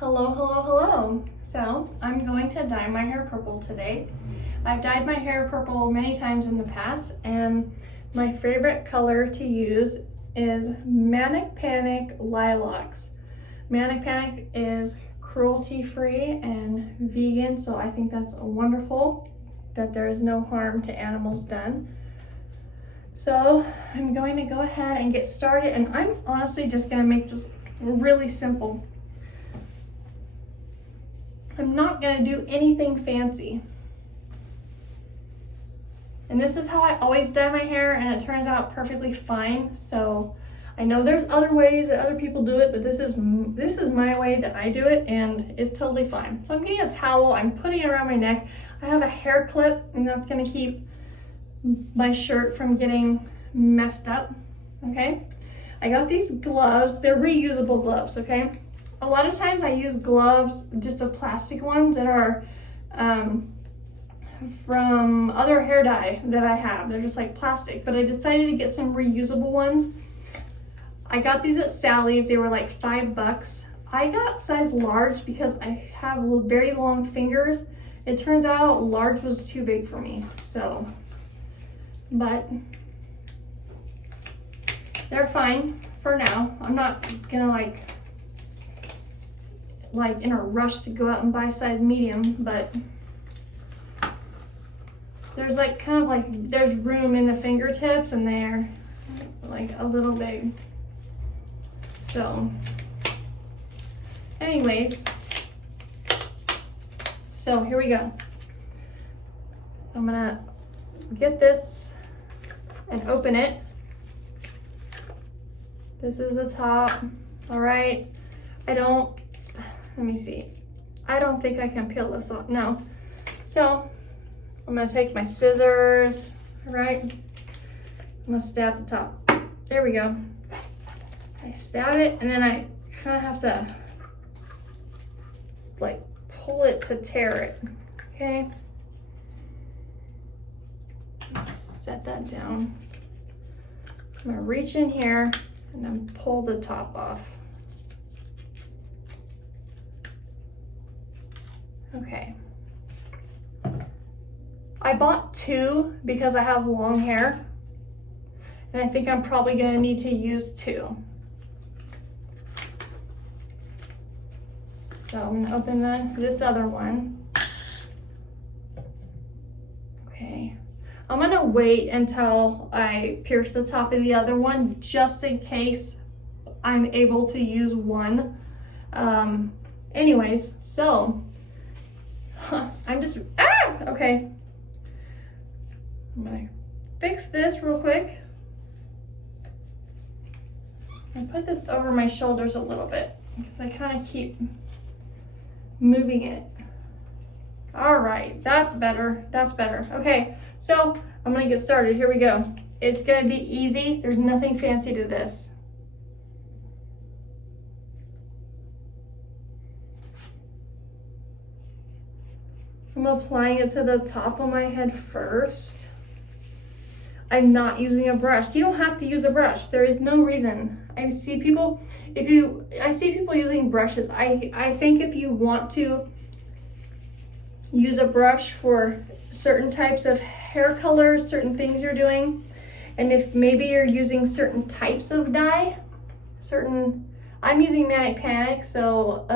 Hello, hello, hello. So I'm going to dye my hair purple today. I've dyed my hair purple many times in the past, and my favorite color to use is Manic Panic Lie Locks. Manic Panic is cruelty-free and vegan, so I think that's wonderful that there is no harm to animals done. So I'm going to go ahead and get started, and I'm honestly just going to make this really simple. I'm not going to do anything fancy. And this is how I always dye my hair, and it turns out perfectly fine. So I know there's other ways that other people do it, but this is my way that I do it, and it's totally fine. So I'm getting a towel, I'm putting it around my neck. I have a hair clip, and that's going to keep my shirt from getting messed up. Okay, I got these gloves. They're reusable gloves. Okay, a lot of times I use gloves, just the plastic ones that are from other hair dye that I have. They're just like plastic, but I decided to get some reusable ones. I got these at Sally's. They were like $5. I got size large because I have very long fingers. It turns out large was too big for me, so, but they're fine for now. I'm not gonna like in a rush to go out and buy size medium, but there's like kind of like there's room in the fingertips, and they're like a little big. So anyways, so here we go. I'm gonna get this and open it. This is the top. All right, let me see. I don't think I can peel this off. No. So I'm gonna take my scissors, all right? I'm gonna stab the top. There we go. I stab it, and then I kind of have to like pull it to tear it, okay? Set that down. I'm gonna reach in here and then pull the top off. Okay. I bought two because I have long hair, and I think I'm probably gonna need to use two. So I'm gonna open this other one. Okay. I'm gonna wait until I pierce the top of the other one, just in case I'm able to use one. Anyways, so I'm just, okay. I'm gonna fix this real quick and put this over my shoulders a little bit because I kind of keep moving it. All right, that's better, that's better. Okay, so I'm gonna get started. Here we go. It's gonna be easy. There's nothing fancy to this. I'm applying it to the top of my head first. I'm not using a brush. You don't have to use a brush. There is no reason. I see people using brushes. I think if you want to use a brush for certain types of hair colors, certain things you're doing, and if maybe you're using certain types of dye, I'm using Manic Panic, so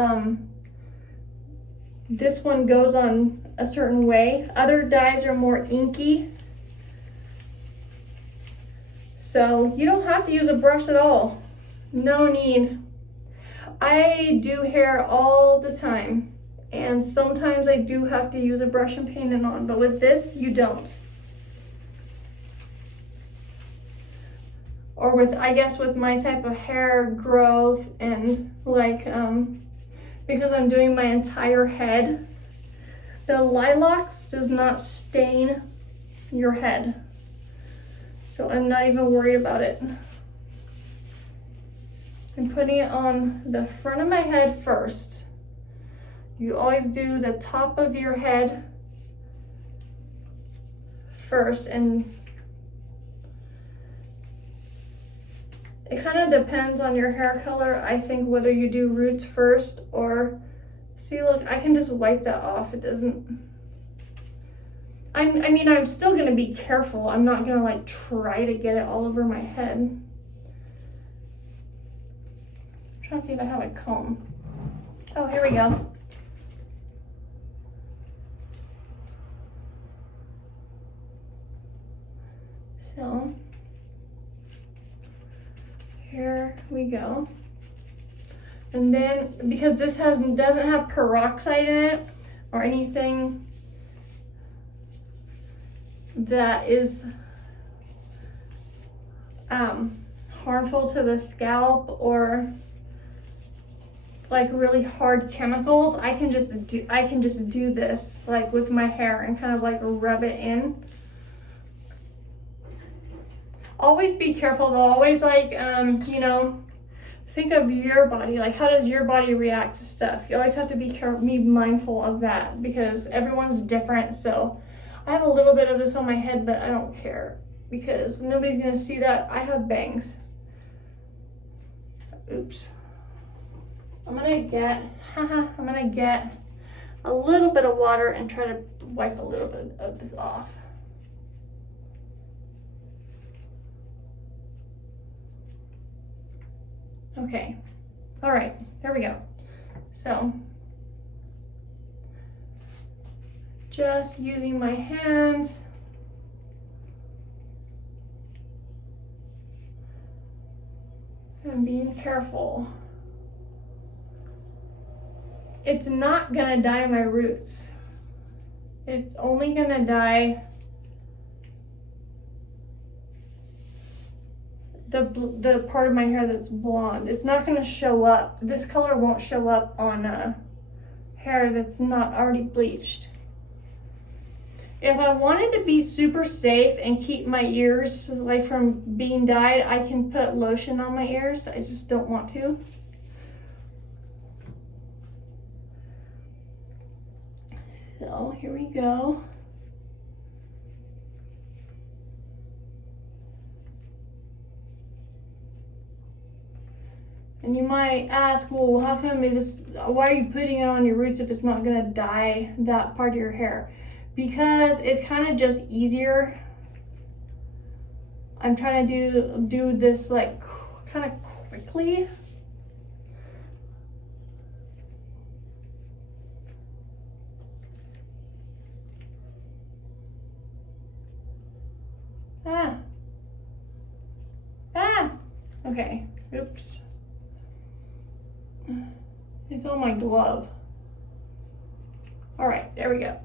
this one goes on a certain way. Other dyes are more inky. So you don't have to use a brush at all. No need. I do hair all the time, and sometimes I do have to use a brush and paint it on, but with this, you don't. Or I guess with my type of hair growth and like, because I'm doing my entire head, the lilacs does not stain your head. So I'm not even worried about it. I'm putting it on the front of my head first. You always do the top of your head first, and it kind of depends on your hair color. I think whether you do roots first or See, look, I can just wipe that off. It doesn't, I mean, I'm still gonna be careful. I'm not gonna like try to get it all over my head. I'm trying to see if I have a comb. Oh, here we go. So, here we go. And then, because this doesn't have peroxide in it or anything that is harmful to the scalp or like really hard chemicals, I can just do this like with my hair and kind of like rub it in. Always be careful though. Always like you know, think of your body. Like, how does your body react to stuff? You always have to be mindful of that because everyone's different. So I have a little bit of this on my head, but I don't care because nobody's gonna see that I have bangs. Oops. I'm gonna get a little bit of water and try to wipe a little bit of this off. Okay, all right, there we go. So, just using my hands. And being careful. It's not gonna dye my roots. It's only gonna dye the part of my hair that's blonde. It's not gonna show up. This color won't show up on hair that's not already bleached. If I wanted to be super safe and keep my ears like from being dyed, I can put lotion on my ears. I just don't want to. So here we go. And you might ask, well, how come why are you putting it on your roots if it's not gonna dye that part of your hair? Because it's kind of just easier. I'm trying to do this like kind of quickly. Okay, oops. It's on my glove. All right, there we go.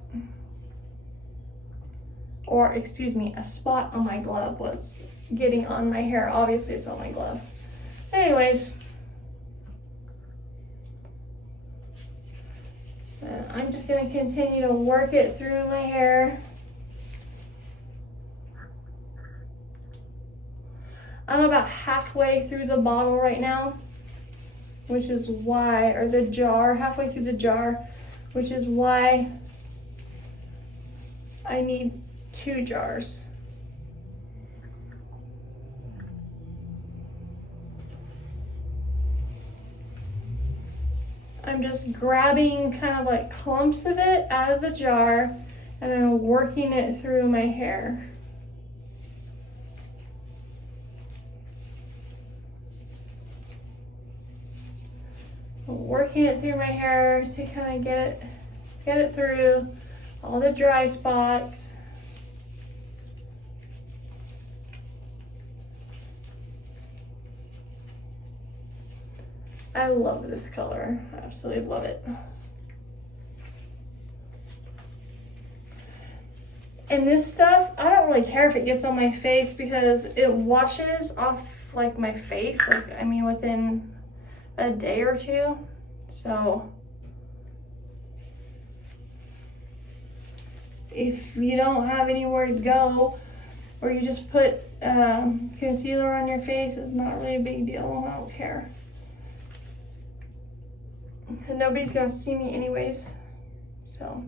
Or excuse me, a spot on my glove was getting on my hair. Obviously it's on my glove. Anyways, I'm just gonna continue to work it through my hair. I'm about halfway through the bottle right now, which is why, or the jar, halfway through the jar, which is why I need 2 jars. I'm just grabbing kind of like clumps of it out of the jar and then working it through my hair. Working it through my hair to kind of get it through all the dry spots. I love this color. I absolutely love it. And this stuff, I don't really care if it gets on my face because it washes off like my face, like I mean within a day or 2. So if you don't have anywhere to go, or you just put concealer on your face, it's not really a big deal. I don't care. And nobody's gonna see me anyways. So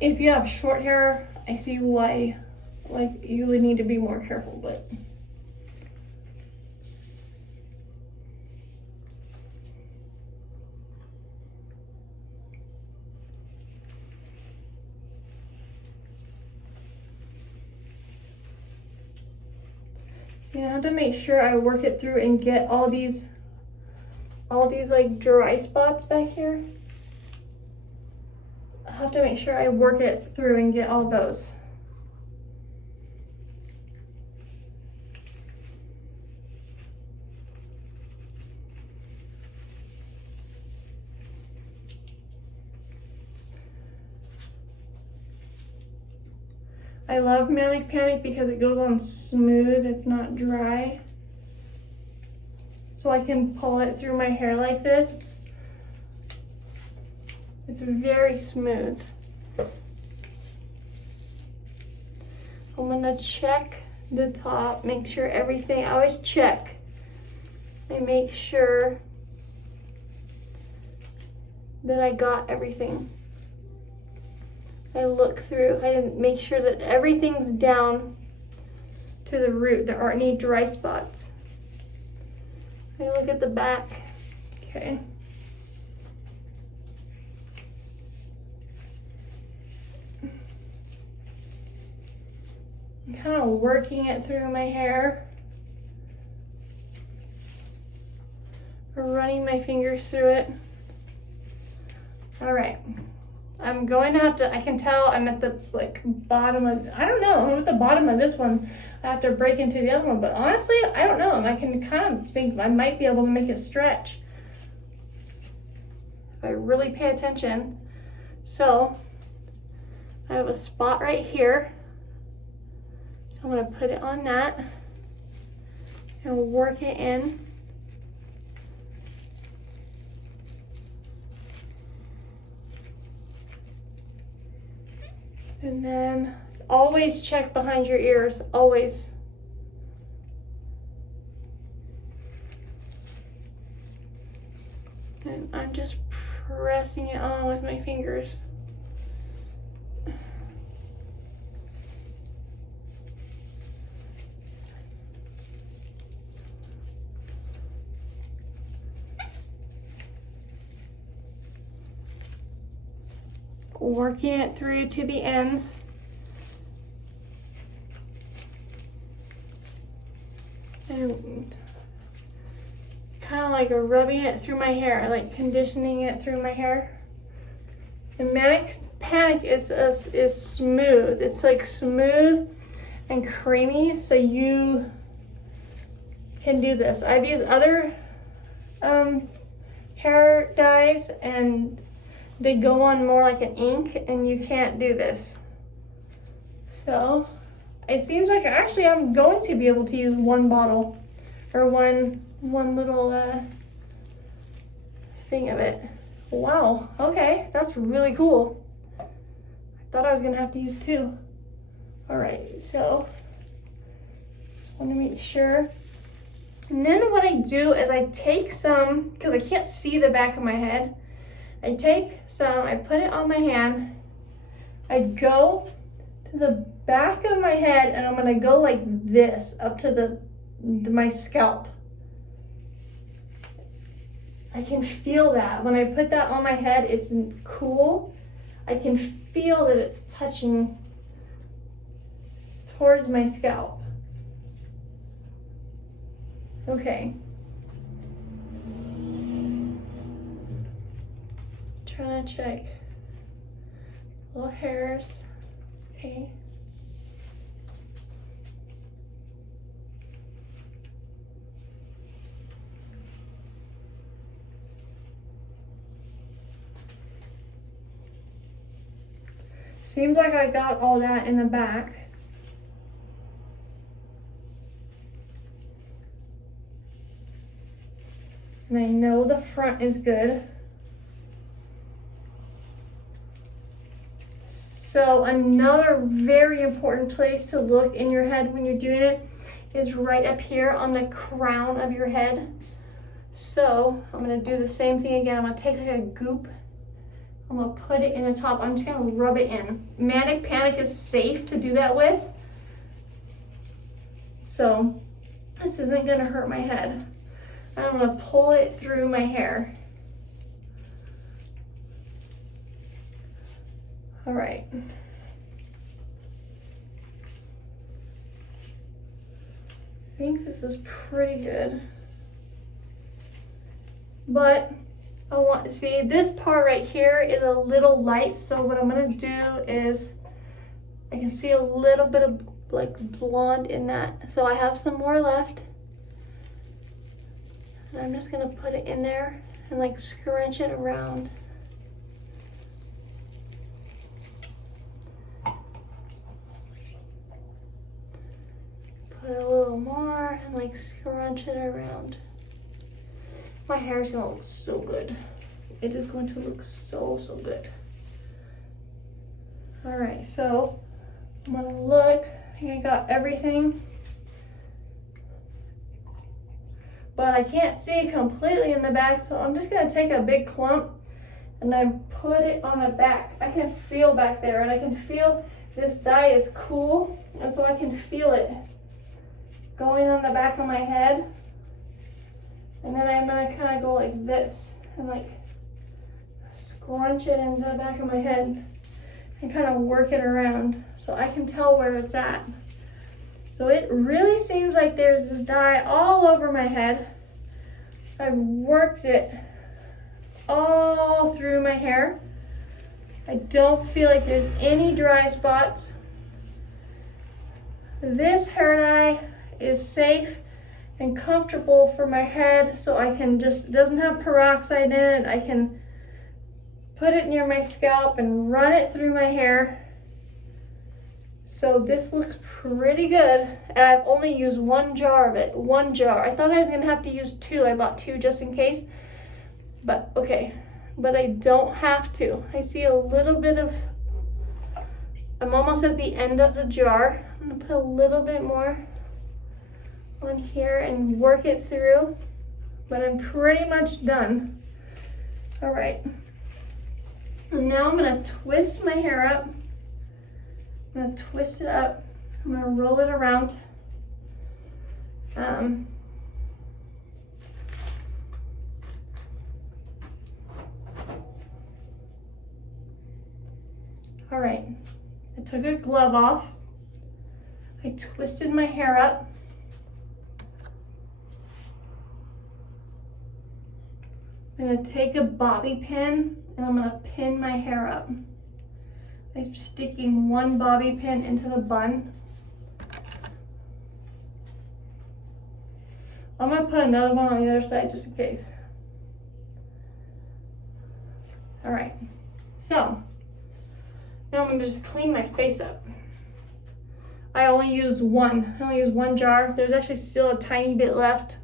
if you have short hair, I see why like you would need to be more careful, but You have to make sure I work it through and get all these like dry spots back here. I have to make sure I work it through and get all those. I love Manic Panic because it goes on smooth, it's not dry. So I can pull it through my hair like this. It's very smooth. I'm gonna check the top, make sure everything, I always check. I make sure that I got everything. I look through, I make sure that everything's down to the root. There aren't any dry spots. I look at the back. Okay. I'm kind of working it through my hair. Running my fingers through it. All right. I'm going to have to, I can tell I'm at the bottom of, I don't know, I'm at the bottom of this one. I have to break into the other one, but honestly, I don't know. I can kind of think I might be able to make it stretch if I really pay attention. So I have a spot right here. So I'm gonna put it on that and work it in. And then always check behind your ears, always. And I'm just pressing it on with my fingers. Working it through to the ends. And kind of like rubbing it through my hair, like conditioning it through my hair. And Manic Panic is smooth. It's like smooth and creamy, so you can do this. I've used other hair dyes and they go on more like an ink, and you can't do this. So it seems like actually I'm going to be able to use one bottle or one little thing of it. Wow, okay, that's really cool. I thought I was gonna have to use two. All right, so just want to make sure. And then what I do is I take some, because I can't see the back of my head, I take some, I put it on my hand, I go to the back of my head, and I'm gonna go like this up to my scalp. I can feel that. When I put that on my head, it's cool. I can feel that it's touching towards my scalp. Okay. Trying to check little hairs. Okay. Seems like I got all that in the back. And I know the front is good. So another very important place to look in your head when you're doing it is right up here on the crown of your head. So I'm gonna do the same thing again. I'm gonna take like a goop. I'm gonna put it in the top. I'm just gonna rub it in. Manic Panic is safe to do that with. So this isn't gonna hurt my head. And I'm gonna pull it through my hair. All right. think this is pretty good. But I want to see this part right here is a little light. So what I'm gonna do is I can see a little bit of like blonde in that. So I have some more left. And I'm just gonna put it in there and like scrunch it around. Put a little more and like scrunch it around. My hair is gonna look so good. It is going to look so, so good. All right, so I'm gonna look. I think I got everything. But I can't see completely in the back, so I'm just gonna take a big clump and then put it on the back. I can feel back there, and I can feel this dye is cool, and so I can feel it going on the back of my head. And then I'm gonna kind of go like this and like scrunch it into the back of my head and kind of work it around so I can tell where it's at. So it really seems like there's this dye all over my head. I've worked it all through my hair. I don't feel like there's any dry spots. This hair dye is safe and comfortable for my head, so I can just, it doesn't have peroxide in it. I can put it near my scalp and run it through my hair. So this looks pretty good, and I've only used 1 jar of it, 1 jar. I thought I was gonna have to use 2. I bought 2 just in case, but okay. But I don't have to. I see a little bit of, I'm almost at the end of the jar. I'm gonna put a little bit more on here and work it through, but I'm pretty much done. All right, and now I'm gonna twist my hair up. I'm gonna twist it up. I'm gonna roll it around. All right, I took a glove off. I twisted my hair up. I'm gonna take a bobby pin and I'm gonna pin my hair up. I'm sticking 1 bobby pin into the bun. I'm gonna put another one on the other side just in case. All right, so now I'm gonna just clean my face up. I only used 1. I only used 1 jar. There's actually still a tiny bit left.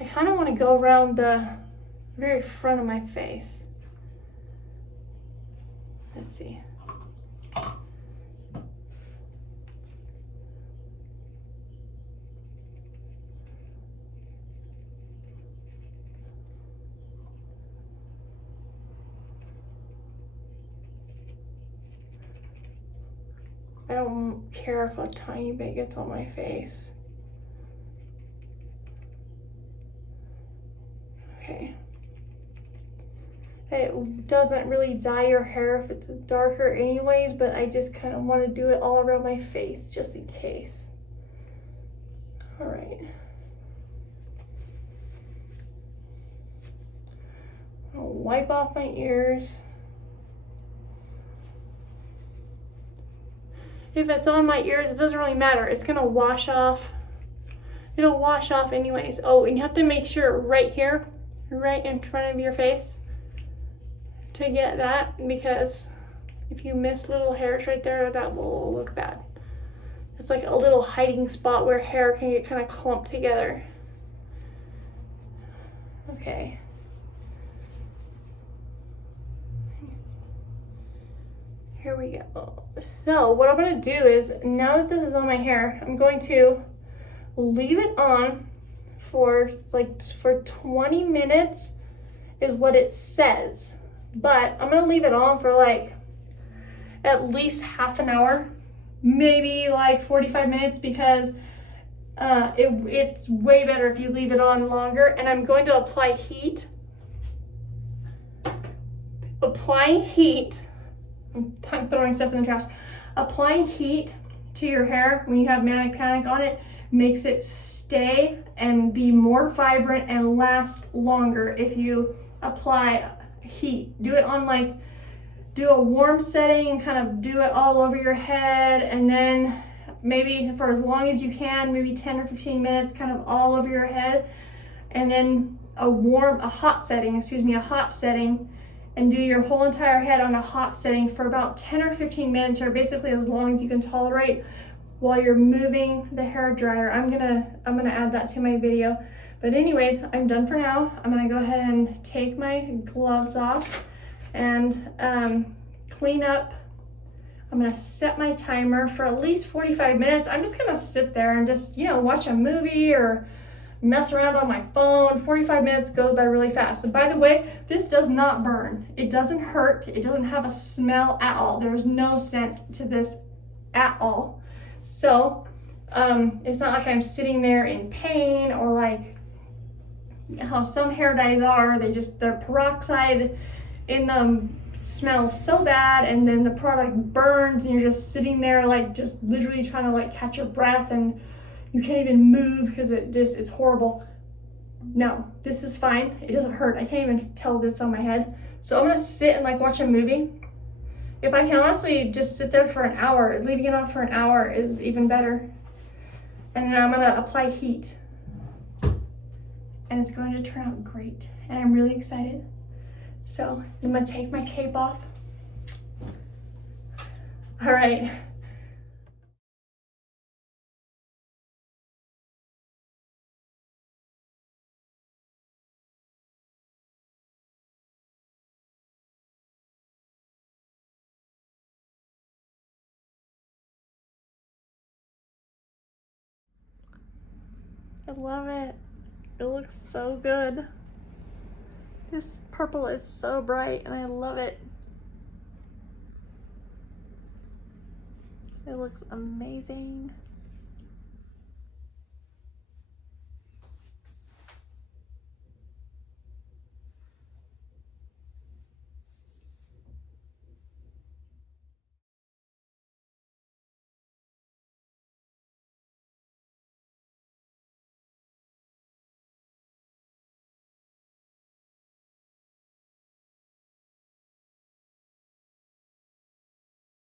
I kind of want to go around the very front of my face. Let's see. I don't care if a tiny bit gets on my face. Okay. It doesn't really dye your hair if it's darker anyways, but I just kind of want to do it all around my face just in case. All right. I'll wipe off my ears. If it's on my ears, it doesn't really matter. It's gonna wash off. It'll wash off anyways. Oh, and you have to make sure right here, right in front of your face, to get that, because if you miss little hairs right there, that will look bad. It's like a little hiding spot where hair can get kind of clumped together. Okay. Here we go. So what I'm gonna do is, now that this is on my hair, I'm going to leave it on for 20 minutes is what it says. But I'm gonna leave it on for like at least half an hour, maybe like 45 minutes, because it's way better if you leave it on longer. And I'm going to apply heat. Applying heat. I'm throwing stuff in the trash. applying heat to your hair when you have Manic Panic on it makes it stay and be more vibrant and last longer if you apply heat. Do it on like, do a warm setting and kind of do it all over your head, and then maybe for as long as you can, maybe 10 or 15 minutes, kind of all over your head, and then a hot setting, and do your whole entire head on a hot setting for about 10 or 15 minutes, or basically as long as you can tolerate, while you're moving the hair dryer. I'm gonna add that to my video. But anyways, I'm done for now. I'm gonna go ahead and take my gloves off and clean up. I'm gonna set my timer for at least 45 minutes. I'm just gonna sit there and just, you know, watch a movie or mess around on my phone. 45 minutes goes by really fast. And by the way, this does not burn. It doesn't hurt. It doesn't have a smell at all. There's no scent to this at all. So it's not like I'm sitting there in pain, or like how some hair dyes are. Their peroxide in them smells so bad, and then the product burns, and you're just sitting there like just literally trying to like catch your breath, and you can't even move because it's horrible. No, this is fine. It doesn't hurt. I can't even tell this on my head. So I'm gonna sit and like watch a movie. If I can honestly just sit there for an hour, leaving it on for an hour is even better. And then I'm gonna apply heat. And it's going to turn out great. And I'm really excited. So I'm gonna take my cape off. All right. I love it. It looks so good. This purple is so bright and I love it. It looks amazing.